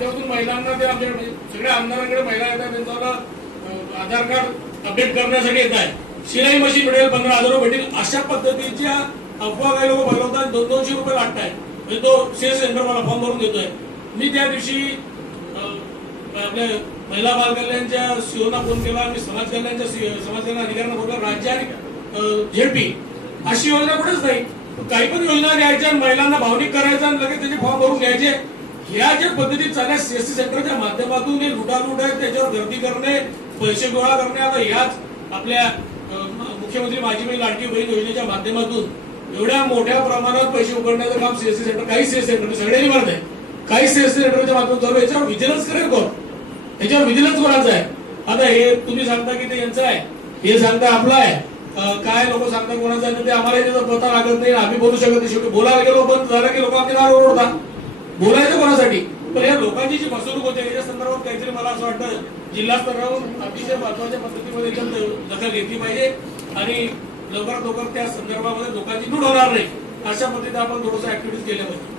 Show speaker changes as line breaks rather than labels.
माध्यमातून महिलांना ते अपडेट सगळ्या आमदारांकडे महिला येतात त्यांचा आधार कार्ड अपडेट करण्यासाठी येत आहे शिलाई मशीन मिळेल पंधरा हजार रुपये भेटेल. अशा पद्धतीच्या अफवा काही लोक भरवतात दोन दोनशे रुपये वाटताय म्हणजे तो सेल्स सेंटर मला फॉर्म भरून देतोय. मी त्या दिवशी आपल्या महिला बाल कल्याणच्या सीओना फोन केला मी समाज कल्याणच्या समाज कल्याण अधिकाऱ्यांना फोन केला राज्य आणि झेडपी अशी योजना कुठेच नाही. काही पण योजना द्यायच्या महिलांना भावनिक करायचा आणि लगेच त्याचे फॉर्म भरून घ्यायचे. ह्या ज्या पद्धती चालल्या सीएससी सेंटरच्या माध्यमातून हे लुटालूट आहे त्याच्यावर गर्दी करणे पैसे गोळा करणे आता याच आपल्या मुख्यमंत्री माझी बहीण लाडकी बहीण योजनेच्या माध्यमातून एवढ्या मोठ्या प्रमाणात पैसे उघडण्याचं काम सीएससी सेंटर काही सीएससी सेंटर सगळ्यांनी म्हणत आहे काही सीएससी सेंटरच्या माध्यमातून चालू याच्यावर व्हिजिलन्स करेल कोण? याच्यावर व्हिजिलन्स कोणाचं आहे? आता हे तुम्ही सांगता की ते यांचं आहे. हे सांगता आपलं आहे. काय लोक सांगता कोणाचं आहे? तर ते आम्हाला त्याचा पता लागत नाही. आम्ही बोलू शकत नाही. शेवटी बोलायला गेलो पण झालं की लोक आपल्या ओरडतात बोलायचं कोणासाठी? पण या लोकांची जी फसवणूक होते याच्या संदर्भात काहीतरी मला असं वाटतं जिल्हा स्तरावर अतिशय महत्त्वाच्या पद्धतीमध्ये दखल घेतली पाहिजे आणि लवकरात लवकर त्या संदर्भामध्ये लोकांची दूर होणार नाही अशा पद्धतीने आपण थोडंसं ऍक्टिव्हिटीज केल्या पाहिजे